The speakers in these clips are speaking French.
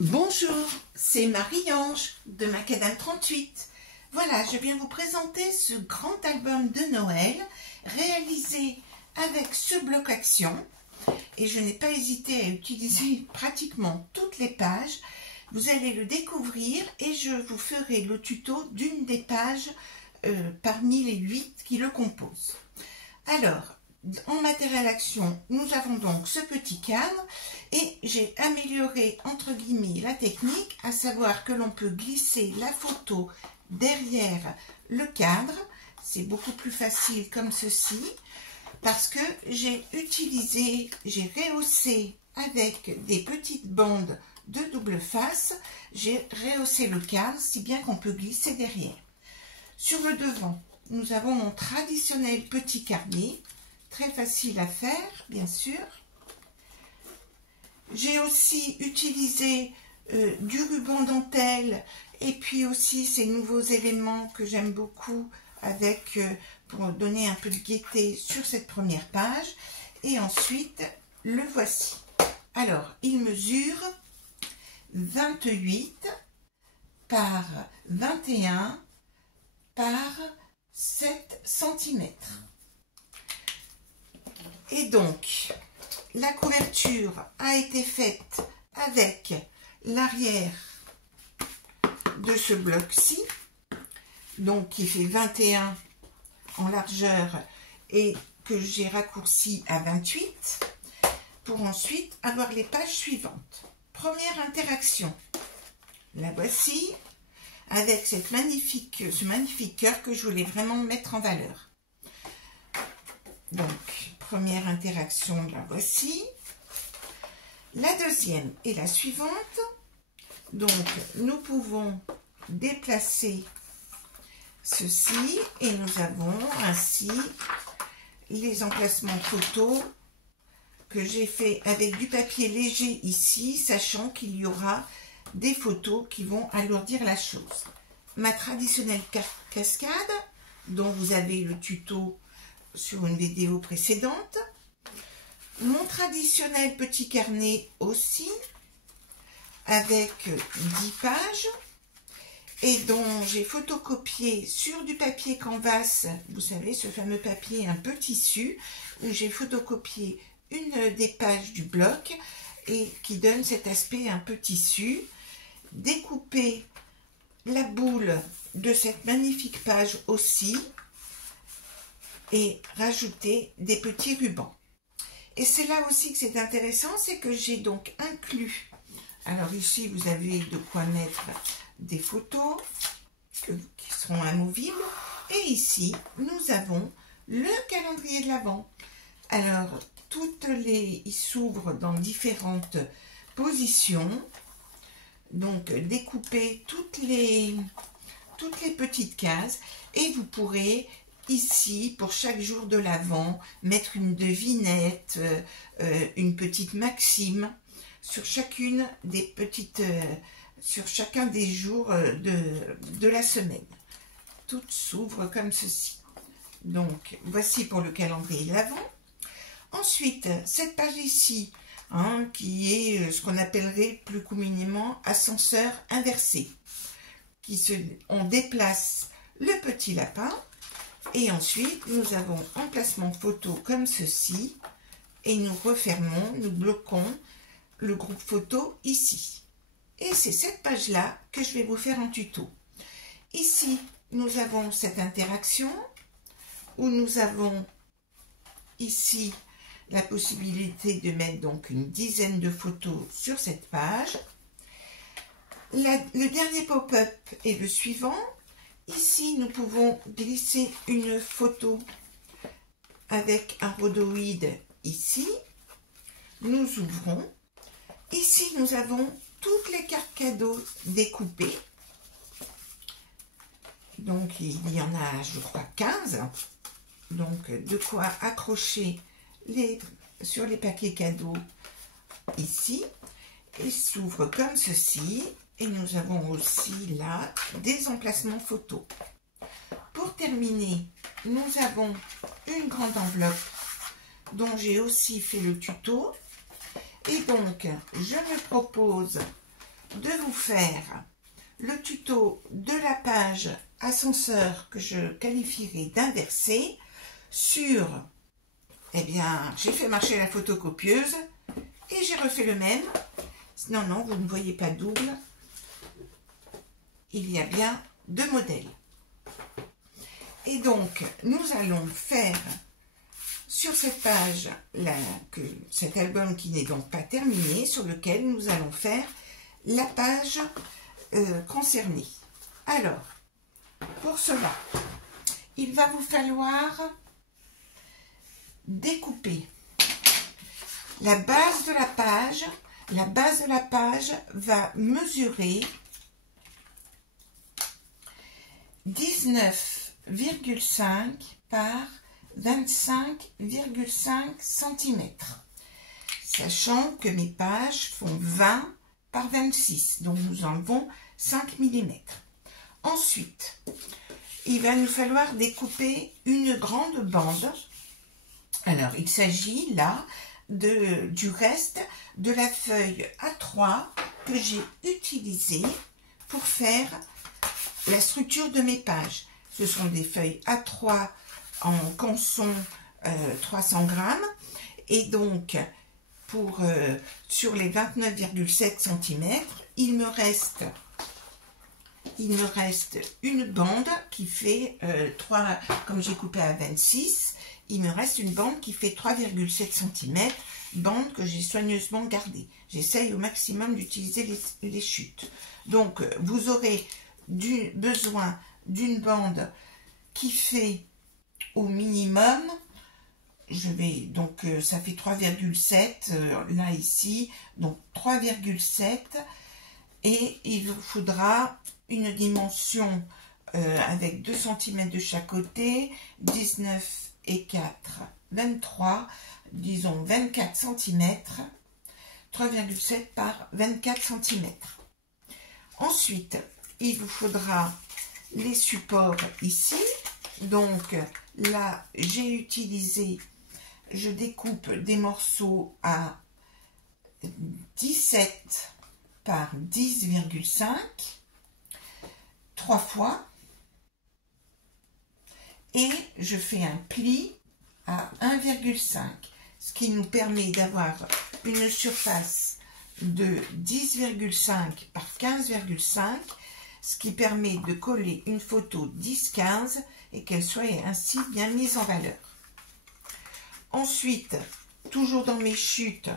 Bonjour, c'est Marie-Ange de Macadam 38. Voilà, je viens vous présenter ce grand album de Noël réalisé avec ce bloc action. Et je n'ai pas hésité à utiliser pratiquement toutes les pages. Vous allez le découvrir et je vous ferai le tuto d'une des pages parmi les 8 qui le composent. Alors, en matériel action, nous avons donc ce petit cadre et j'ai amélioré entre guillemets la technique, à savoir que l'on peut glisser la photo derrière le cadre. C'est beaucoup plus facile comme ceci parce que j'ai rehaussé avec des petites bandes de double face, j'ai rehaussé le cadre si bien qu'on peut glisser derrière. Sur le devant, nous avons mon traditionnel petit carnet. Très facile à faire, bien sûr. J'ai aussi utilisé du ruban dentelle et puis aussi ces nouveaux éléments que j'aime beaucoup pour donner un peu de gaieté sur cette première page. Et ensuite, le voici. Alors, il mesure 28 par 21 par 7 cm. Et donc, la couverture a été faite avec l'arrière de ce bloc-ci, donc qui fait 21 en largeur et que j'ai raccourci à 28, pour ensuite avoir les pages suivantes. Première interaction, la voici, avec ce magnifique cœur que je voulais vraiment mettre en valeur. Donc, première interaction, la voici. La deuxième est la suivante. Donc, nous pouvons déplacer ceci et nous avons ainsi les emplacements photos que j'ai fait avec du papier léger ici, sachant qu'il y aura des photos qui vont alourdir la chose. Ma traditionnelle cascade, dont vous avez le tuto sur une vidéo précédente, mon traditionnel petit carnet aussi avec 10 pages et dont j'ai photocopié sur du papier canvas, vous savez, ce fameux papier un peu tissu, où j'ai photocopié une des pages du bloc et qui donne cet aspect un peu tissu. Découper la boule de cette magnifique page aussi et rajouter des petits rubans. Et c'est là aussi que c'est intéressant, c'est que j'ai donc inclus, alors ici vous avez de quoi mettre des photos qui seront amovibles, et ici nous avons le calendrier de l'Avent. Alors il s'ouvre dans différentes positions, donc découper toutes les petites cases, et vous pourrez ici, pour chaque jour de l'Avent, mettre une devinette, une petite maxime sur chacune des petites, sur chacun des jours de la semaine. Toutes s'ouvrent comme ceci. Donc, voici pour le calendrier de l'Avent. Ensuite, cette page ici, qui est ce qu'on appellerait plus communément ascenseur inversé. On déplace le petit lapin. Et ensuite, nous avons emplacement photo comme ceci. Et nous refermons, nous bloquons le groupe photo ici. Et c'est cette page-là que je vais vous faire en tuto. Ici, nous avons cette interaction où nous avons ici la possibilité de mettre donc une dizaine de photos sur cette page. Le dernier pop-up est le suivant. Ici, nous pouvons glisser une photo avec un rhodoïde ici. Nous ouvrons. Ici, nous avons toutes les cartes cadeaux découpées. Donc, il y en a, je crois, 15. Donc, de quoi accrocher sur les papiers cadeaux ici. Il s'ouvre comme ceci. Et nous avons aussi là des emplacements photos. Pour terminer, nous avons une grande enveloppe dont j'ai aussi fait le tuto. Et donc, je me propose de vous faire le tuto de la page ascenseur que je qualifierais d'inversée sur, eh bien, j'ai fait marcher la photocopieuse et j'ai refait le même. Non, non, vous ne voyez pas double. Il y a bien deux modèles. Et donc, nous allons faire sur cette page, cet album qui n'est donc pas terminé, sur lequel nous allons faire la page concernée. Alors, pour cela, il va vous falloir découper la base de la page. La base de la page va mesurer 19,5 par 25,5 cm. Sachant que mes pages font 20 par 26, donc nous enlevons 5 mm. Ensuite, il va nous falloir découper une grande bande. Alors, il s'agit là du reste de la feuille A3 que j'ai utilisée pour faire la structure de mes pages. Ce sont des feuilles A3 en canson 300 grammes et donc sur les 29,7 cm, il me reste une bande qui fait 3, comme j'ai coupé à 26, il me reste une bande qui fait 3,7 cm, bande que j'ai soigneusement gardée. J'essaye au maximum d'utiliser les chutes. Donc, vous aurez besoin d'une bande qui fait au minimum, ça fait 3,7 là ici, donc 3,7, et il vous faudra une dimension avec 2 cm de chaque côté, 19 et 4, 23, disons 24 cm, 3,7 par 24 cm. Ensuite, il vous faudra les supports ici. Donc là, j'ai utilisé, je découpe des morceaux à 17 par 10,5, 3 fois, et je fais un pli à 1,5, ce qui nous permet d'avoir une surface de 10,5 par 15,5, ce qui permet de coller une photo 10-15 et qu'elle soit ainsi bien mise en valeur. Ensuite, toujours dans mes chutes,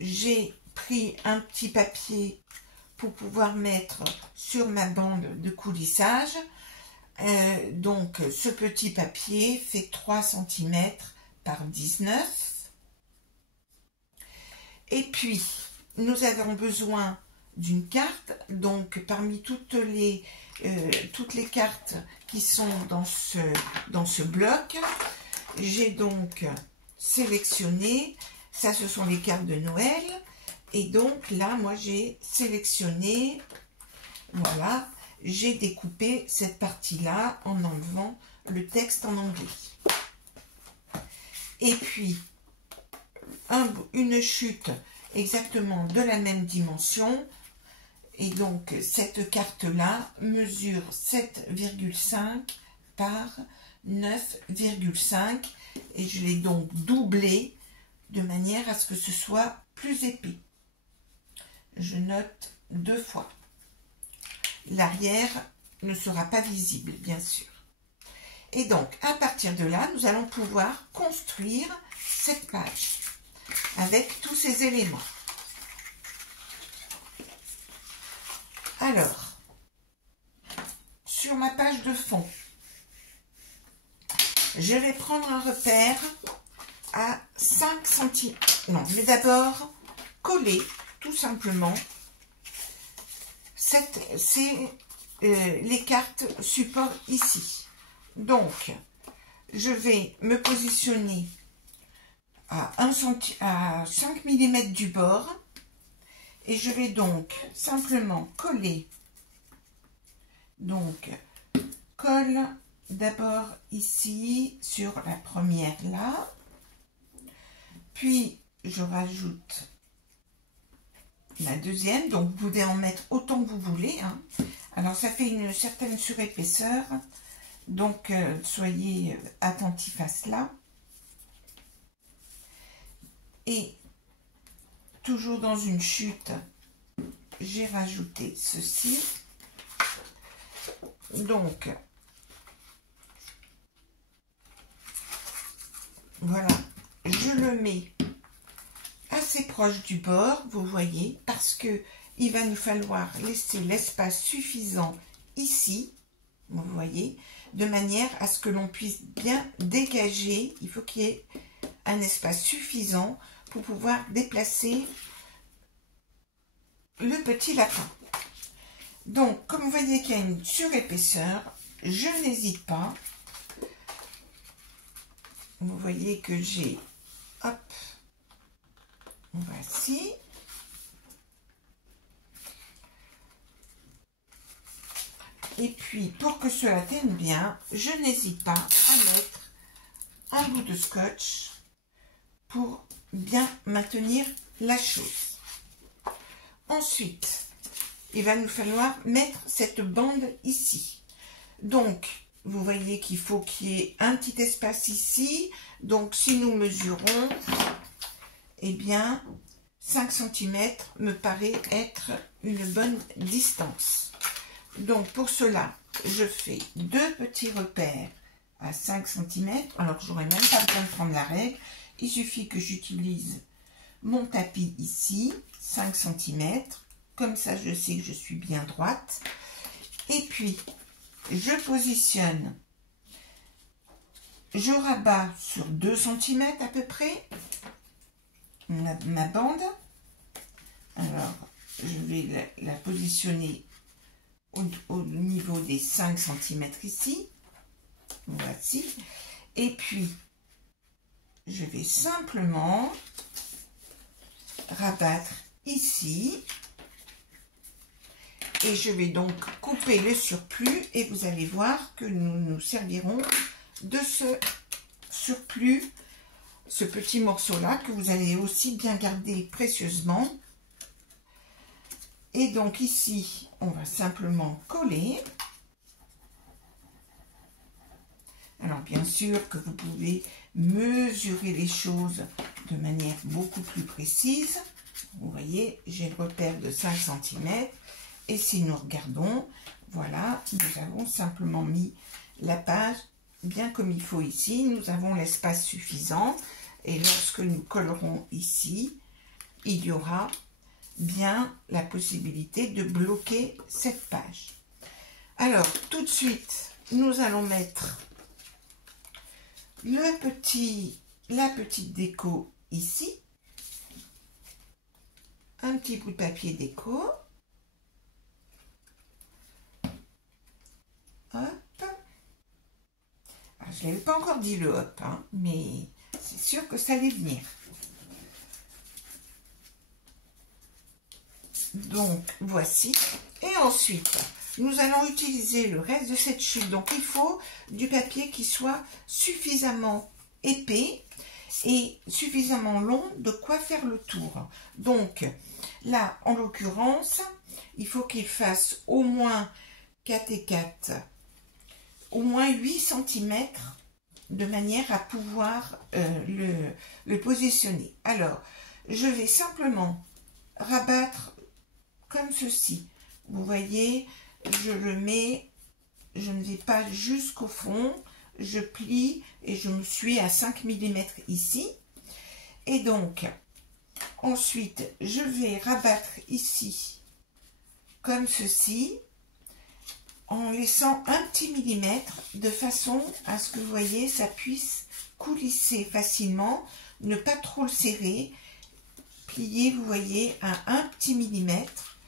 j'ai pris un petit papier pour pouvoir mettre sur ma bande de coulissage. Donc, ce petit papier fait 3 cm par 19. Et puis, nous avons besoin d'une carte. Donc, parmi toutes les cartes qui sont dans ce bloc, j'ai donc sélectionné, ça ce sont les cartes de Noël, et donc là, moi j'ai sélectionné, voilà, j'ai découpé cette partie-là en enlevant le texte en anglais. Et puis, une chute exactement de la même dimension. Et donc, cette carte-là mesure 7,5 par 9,5. Et je l'ai donc doublée de manière à ce que ce soit plus épais. Je note 2 fois. L'arrière ne sera pas visible, bien sûr. Et donc, à partir de là, nous allons pouvoir construire cette page avec tous ces éléments. Alors, sur ma page de fond, je vais prendre un repère à 5 cm. Non, je vais d'abord coller tout simplement les cartes support ici. Donc, je vais me positionner à 5 mm du bord et je vais donc simplement coller. Donc, colle d'abord ici sur la première là, puis je rajoute la deuxième, donc vous pouvez en mettre autant que vous voulez, hein. Alors ça fait une certaine surépaisseur, donc soyez attentifs à cela. Et toujours dans une chute, j'ai rajouté ceci. Donc voilà, je le mets assez proche du bord, vous voyez, parce que il va nous falloir laisser l'espace suffisant ici, vous voyez, de manière à ce que l'on puisse bien dégager. Il faut qu'il y ait un espace suffisant pour pouvoir déplacer le petit lapin. Donc, comme vous voyez qu'il y a une surépaisseur, je n'hésite pas. Vous voyez que j'ai, hop, voici. Et puis, pour que cela tienne bien, je n'hésite pas à mettre un bout de scotch pour bien maintenir la chose. Ensuite, il va nous falloir mettre cette bande ici. Donc, vous voyez qu'il faut qu'il y ait un petit espace ici. Donc, si nous mesurons, eh bien, 5 cm me paraît être une bonne distance. Donc, pour cela, je fais 2 petits repères à 5 cm. Alors, j'aurais même pas besoin de prendre la règle. Il suffit que j'utilise mon tapis ici, 5 cm. Comme ça, je sais que je suis bien droite. Et puis, je positionne, je rabats sur 2 cm à peu près ma bande. Alors, je vais la positionner au niveau des 5 cm ici. Voici. Et puis, je vais simplement rabattre ici. Et je vais donc couper le surplus et vous allez voir que nous nous servirons de ce surplus, ce petit morceau-là que vous allez aussi bien garder précieusement. Et donc ici, on va simplement coller. Alors bien sûr que vous pouvez mesurer les choses de manière beaucoup plus précise. Vous voyez, j'ai le repère de 5 cm. Et si nous regardons, voilà, nous avons simplement mis la page bien comme il faut ici. Nous avons l'espace suffisant. Et lorsque nous collerons ici, il y aura bien la possibilité de bloquer cette page. Alors, tout de suite, nous allons mettre la petite déco ici. Un petit bout de papier déco. Hop. Alors, je ne l'avais pas encore dit le hop, hein, mais c'est sûr que ça allait venir. Donc, voici. Et ensuite, nous allons utiliser le reste de cette chute. Donc, il faut du papier qui soit suffisamment épais et suffisamment long de quoi faire le tour. Donc, là, en l'occurrence, il faut qu'il fasse au moins 4 et 4, au moins 8 cm de manière à pouvoir le positionner. Alors, je vais simplement rabattre comme ceci. Vous voyez, je le mets, je ne vais pas jusqu'au fond, je plie et je me suis à 5 mm ici. Et donc, ensuite, je vais rabattre ici comme ceci, en laissant un petit millimètre de façon à ce que vous voyez, ça puisse coulisser facilement, ne pas trop le serrer, plier, vous voyez, à un petit millimètre.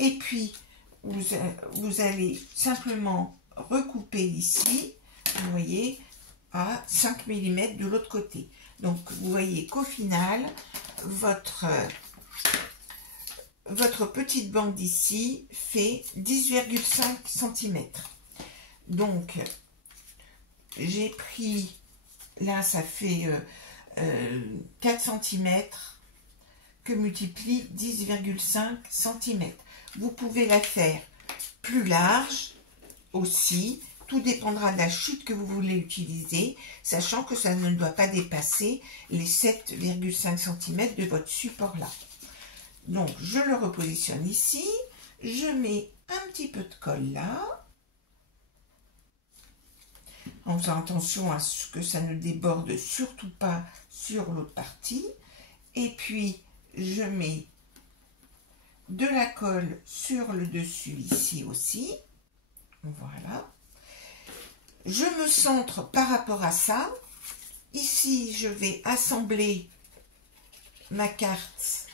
Et puis, vous allez simplement recouper ici, vous voyez, à 5 mm de l'autre côté. Donc, vous voyez qu'au final, votre petite bande ici fait 10,5 cm. Donc, j'ai pris, là, ça fait 4 cm que multiplie 10,5 cm. Vous pouvez la faire plus large aussi. Tout dépendra de la chute que vous voulez utiliser, sachant que ça ne doit pas dépasser les 7,5 cm de votre support là. Donc, je le repositionne ici. Je mets un petit peu de colle là. En faisant attention à ce que ça ne déborde surtout pas sur l'autre partie. Et puis, je mets de la colle sur le dessus ici aussi. Voilà. Je me centre par rapport à ça. Ici, je vais assembler ma carte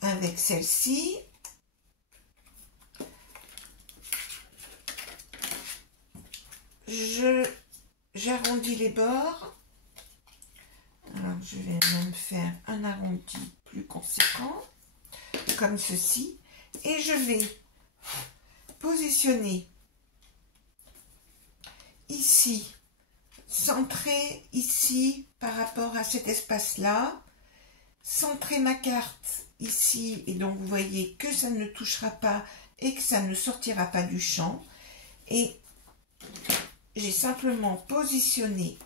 avec celle-ci. J'arrondis les bords. Alors, je vais même faire un arrondi plus conséquent, comme ceci. Et je vais positionner ici, centrer ici par rapport à cet espace-là, centrer ma carte ici, et donc vous voyez que ça ne touchera pas et que ça ne sortira pas du champ. Et j'ai simplement positionné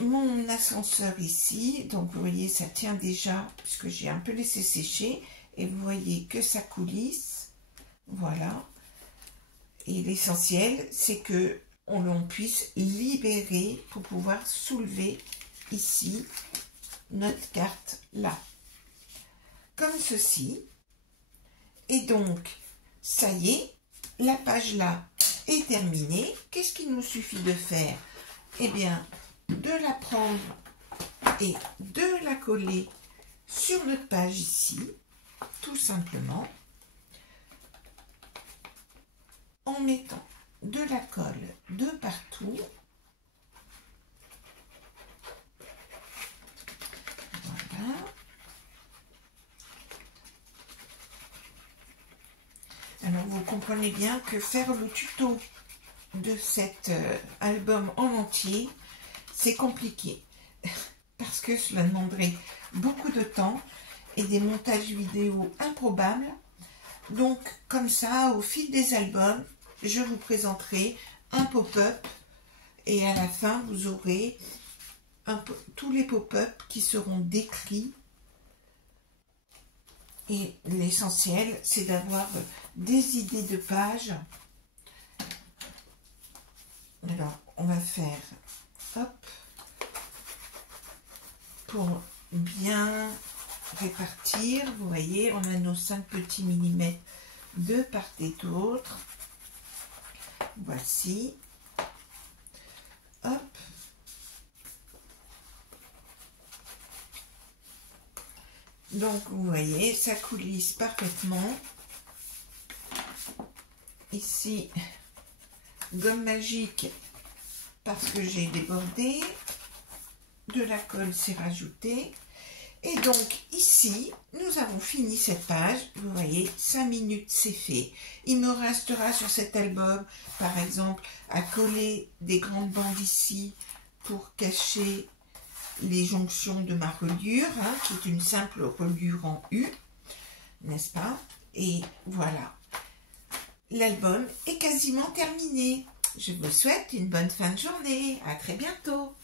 mon ascenseur ici, donc vous voyez ça tient déjà puisque j'ai un peu laissé sécher, et vous voyez que ça coulisse, voilà. Et l'essentiel c'est que l'on puisse libérer pour pouvoir soulever ici notre carte là, comme ceci. Et donc ça y est, la page là est terminée. Qu'est-ce qu'il nous suffit de faire? Eh bien, de la prendre et de la coller sur notre page ici, tout simplement, en mettant de la colle de partout. Voilà. Alors, vous comprenez bien que faire le tuto de cet album en entier, c'est compliqué parce que cela demanderait beaucoup de temps et des montages vidéo improbables. Donc, comme ça, au fil des albums, je vous présenterai un pop-up et à la fin, vous aurez tous les pop-up qui seront décrits. Et l'essentiel, c'est d'avoir des idées de pages. Alors, on va faire, hop, pour bien répartir. Vous voyez, on a nos 5 petits millimètres de part et d'autre. Voici. Hop. Donc, vous voyez, ça coulisse parfaitement. Ici, gomme magique, parce que j'ai débordé. De la colle s'est rajoutée. Et donc, ici, nous avons fini cette page. Vous voyez, 5 minutes, c'est fait. Il me restera sur cet album, par exemple, à coller des grandes bandes ici pour cacher les jonctions de ma reliure, hein, qui est une simple reliure en U, n'est-ce pas? Et voilà, l'album est quasiment terminé. Je vous souhaite une bonne fin de journée. À très bientôt.